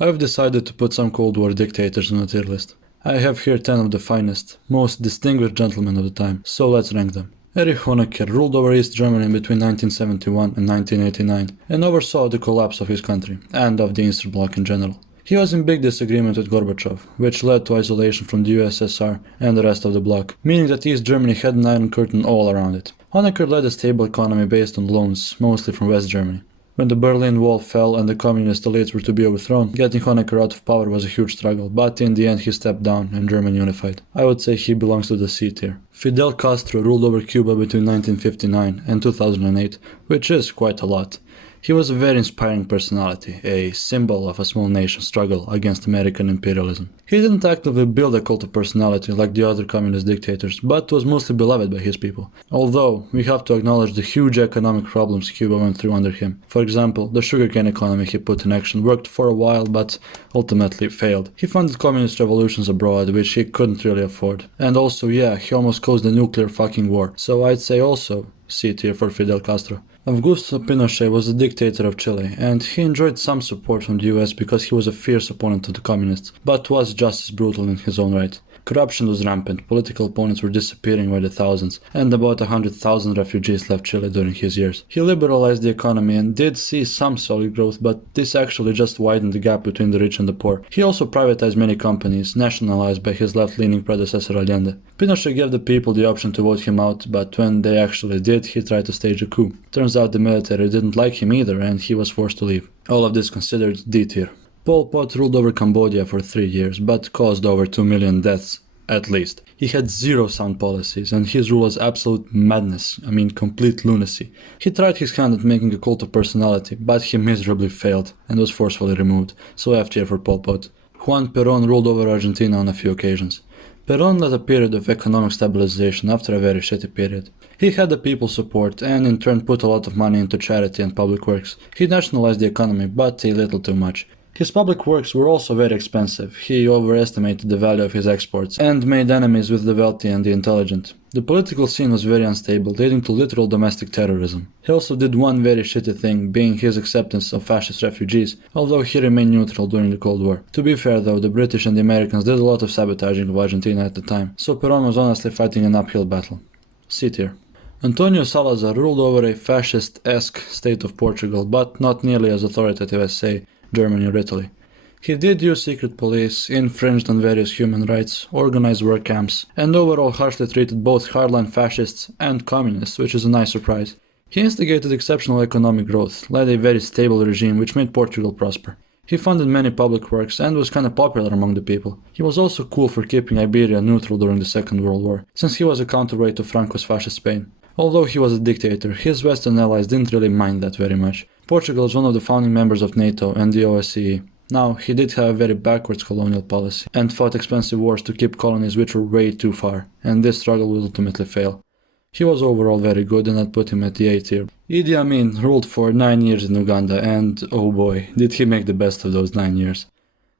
I've decided to put some Cold War dictators on a tier list. I have here 10 of the finest, most distinguished gentlemen of the time, so let's rank them. Erich Honecker ruled over East Germany between 1971 and 1989 and oversaw the collapse of his country, and of the Eastern Bloc in general. He was in big disagreement with Gorbachev, which led to isolation from the USSR and the rest of the bloc, meaning that East Germany had an iron curtain all around it. Honecker led a stable economy based on loans, mostly from West Germany. When the Berlin Wall fell and the communist elites were to be overthrown, getting Honecker out of power was a huge struggle, but in the end he stepped down and Germany unified. I would say he belongs to the C tier. Fidel Castro ruled over Cuba between 1959 and 2008, which is quite a lot. He was a very inspiring personality, a symbol of a small nation's struggle against American imperialism. He didn't actively build a cult of personality like the other communist dictators, but was mostly beloved by his people. Although, we have to acknowledge the huge economic problems Cuba went through under him. For example, the sugarcane economy he put in action worked for a while, but ultimately failed. He funded communist revolutions abroad, which he couldn't really afford. And also, yeah, he almost caused a nuclear fucking war. So I'd say also C tier for Fidel Castro. Augusto Pinochet was the dictator of Chile, and he enjoyed some support from the US because he was a fierce opponent of the communists, but was just as brutal in his own right. Corruption was rampant, political opponents were disappearing by the thousands, and about 100,000 refugees left Chile during his years. He liberalized the economy and did see some solid growth, but this actually just widened the gap between the rich and the poor. He also privatized many companies, nationalized by his left-leaning predecessor Allende. Pinochet gave the people the option to vote him out, but when they actually did, he tried to stage a coup. Turns out the military didn't like him either, and he was forced to leave. All of this considered, D tier. Pol Pot ruled over Cambodia for 3 years, but caused over 2 million deaths, at least. He had zero sound policies, and his rule was absolute madness, complete lunacy. He tried his hand at making a cult of personality, but he miserably failed, and was forcefully removed, so F tier for Pol Pot. Juan Perón ruled over Argentina on a few occasions. Perón led a period of economic stabilization after a very shitty period. He had the people's support and in turn put a lot of money into charity and public works. He nationalized the economy, but a little too much. His public works were also very expensive. He overestimated the value of his exports and made enemies with the wealthy and the intelligent. The political scene was very unstable, leading to literal domestic terrorism. He also did one very shitty thing, being his acceptance of fascist refugees, although he remained neutral during the Cold War. To be fair though, the British and the Americans did a lot of sabotaging of Argentina at the time, so Perón was honestly fighting an uphill battle. C tier. Antonio Salazar ruled over a fascist-esque state of Portugal, but not nearly as authoritative as, say, Germany or Italy. He did use secret police, infringed on various human rights, organized work camps, and overall harshly treated both hardline fascists and communists, which is a nice surprise. He instigated exceptional economic growth, led a very stable regime which made Portugal prosper. He funded many public works and was kinda popular among the people. He was also cool for keeping Iberia neutral during the Second World War, since he was a counterweight to Franco's fascist Spain. Although he was a dictator, his Western allies didn't really mind that very much. Portugal is one of the founding members of NATO and the OSCE. Now, he did have a very backwards colonial policy, and fought expensive wars to keep colonies which were way too far, and this struggle will ultimately fail. He was overall very good, and I'd put him at the A tier. Idi Amin ruled for 9 years in Uganda, and oh boy, did he make the best of those 9 years.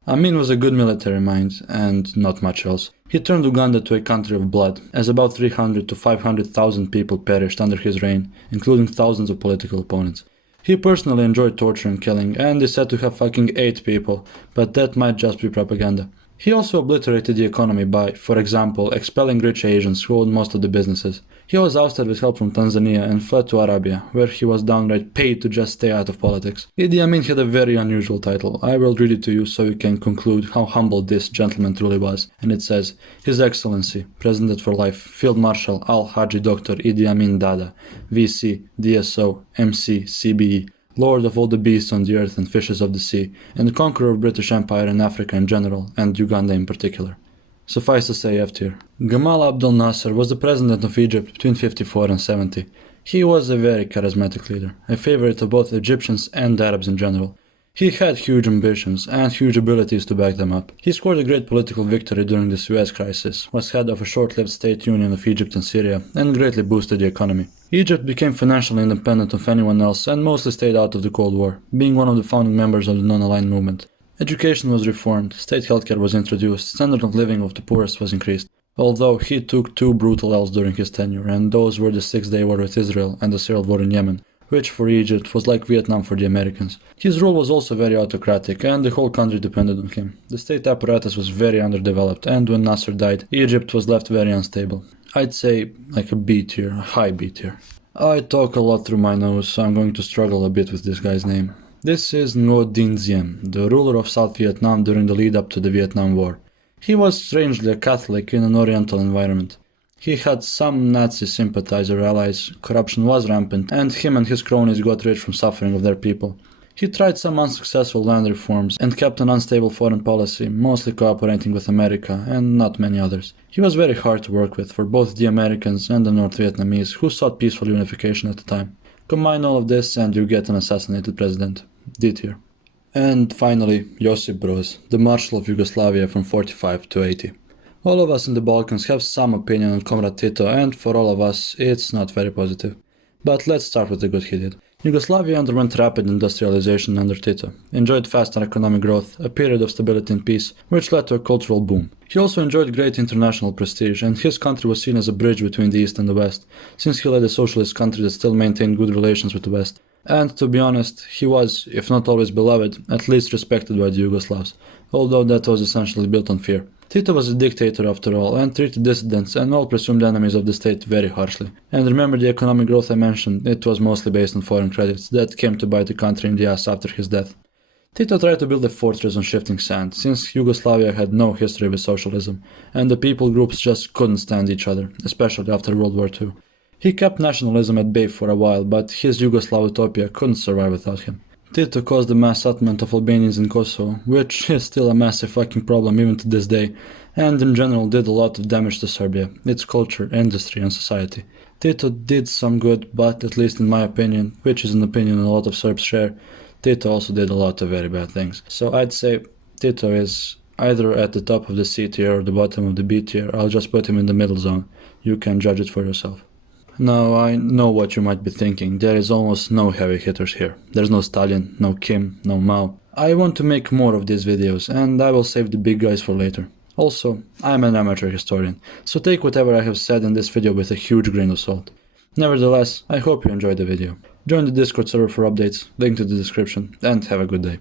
Amin was a good military mind, and not much else. He turned Uganda to a country of blood, as about 300 to 500,000 people perished under his reign, including thousands of political opponents. He personally enjoyed torture and killing, and is said to have fucking 8 people, but that might just be propaganda. He also obliterated the economy by, for example, expelling rich Asians who owned most of the businesses. He was ousted with help from Tanzania and fled to Arabia, where he was downright paid to just stay out of politics. Idi Amin had a very unusual title. I will read it to you so you can conclude how humble this gentleman truly was. And it says, His Excellency, President for Life, Field Marshal Al-Haji Dr. Idi Amin Dada, VC, DSO, MC, CBE, Lord of all the beasts on the earth and fishes of the sea, and the conqueror of British Empire and Africa in general, and Uganda in particular. Suffice to say F tier. Gamal Abdel Nasser was the president of Egypt between 54 and 70. He was a very charismatic leader, a favorite of both Egyptians and Arabs in general. He had huge ambitions and huge abilities to back them up. He scored a great political victory during the Suez Crisis, was head of a short-lived state union of Egypt and Syria, and greatly boosted the economy. Egypt became financially independent of anyone else and mostly stayed out of the Cold War, being one of the founding members of the non-aligned movement. Education was reformed, state healthcare was introduced, standard of living of the poorest was increased. Although he took 2 brutal L's during his tenure, and those were the Six-Day War with Israel and the Civil War in Yemen, which for Egypt was like Vietnam for the Americans. His rule was also very autocratic, and the whole country depended on him. The state apparatus was very underdeveloped, and when Nasser died, Egypt was left very unstable. I'd say like a B tier, a high B tier. I talk a lot through my nose, so I'm going to struggle a bit with this guy's name. This is Ngo Dinh Diem, the ruler of South Vietnam during the lead up to the Vietnam War. He was strangely a Catholic in an Oriental environment. He had some Nazi sympathizer allies, corruption was rampant, and him and his cronies got rich from suffering of their people. He tried some unsuccessful land reforms and kept an unstable foreign policy, mostly cooperating with America and not many others. He was very hard to work with for both the Americans and the North Vietnamese, who sought peaceful unification at the time. Combine all of this and you get an assassinated president. D tier. And finally, Josip Broz, the Marshal of Yugoslavia from 45 to 80. All of us in the Balkans have some opinion on Comrade Tito, and for all of us, it's not very positive. But let's start with the good he did. Yugoslavia underwent rapid industrialization under Tito, enjoyed faster economic growth, a period of stability and peace, which led to a cultural boom. He also enjoyed great international prestige, and his country was seen as a bridge between the East and the West, since he led a socialist country that still maintained good relations with the West. And to be honest, he was, if not always beloved, at least respected by the Yugoslavs, although that was essentially built on fear. Tito was a dictator after all, and treated dissidents and all presumed enemies of the state very harshly. And remember the economic growth I mentioned, it was mostly based on foreign credits that came to bite the country in the ass after his death. Tito tried to build a fortress on shifting sand, since Yugoslavia had no history with socialism, and the people groups just couldn't stand each other, especially after World War II. He kept nationalism at bay for a while, but his Yugoslav utopia couldn't survive without him. Tito caused the mass settlement of Albanians in Kosovo, which is still a massive fucking problem even to this day, and in general did a lot of damage to Serbia, its culture, industry and society. Tito did some good, but at least in my opinion, which is an opinion a lot of Serbs share, Tito also did a lot of very bad things. So I'd say Tito is either at the top of the C tier or the bottom of the B tier. I'll just put him in the middle zone. You can judge it for yourself. Now, I know what you might be thinking, there is almost no heavy hitters here. There's no Stalin, no Kim, no Mao. I want to make more of these videos, and I will save the big guys for later. Also, I'm an amateur historian, so take whatever I have said in this video with a huge grain of salt. Nevertheless, I hope you enjoyed the video. Join the Discord server for updates, link to the description, and have a good day.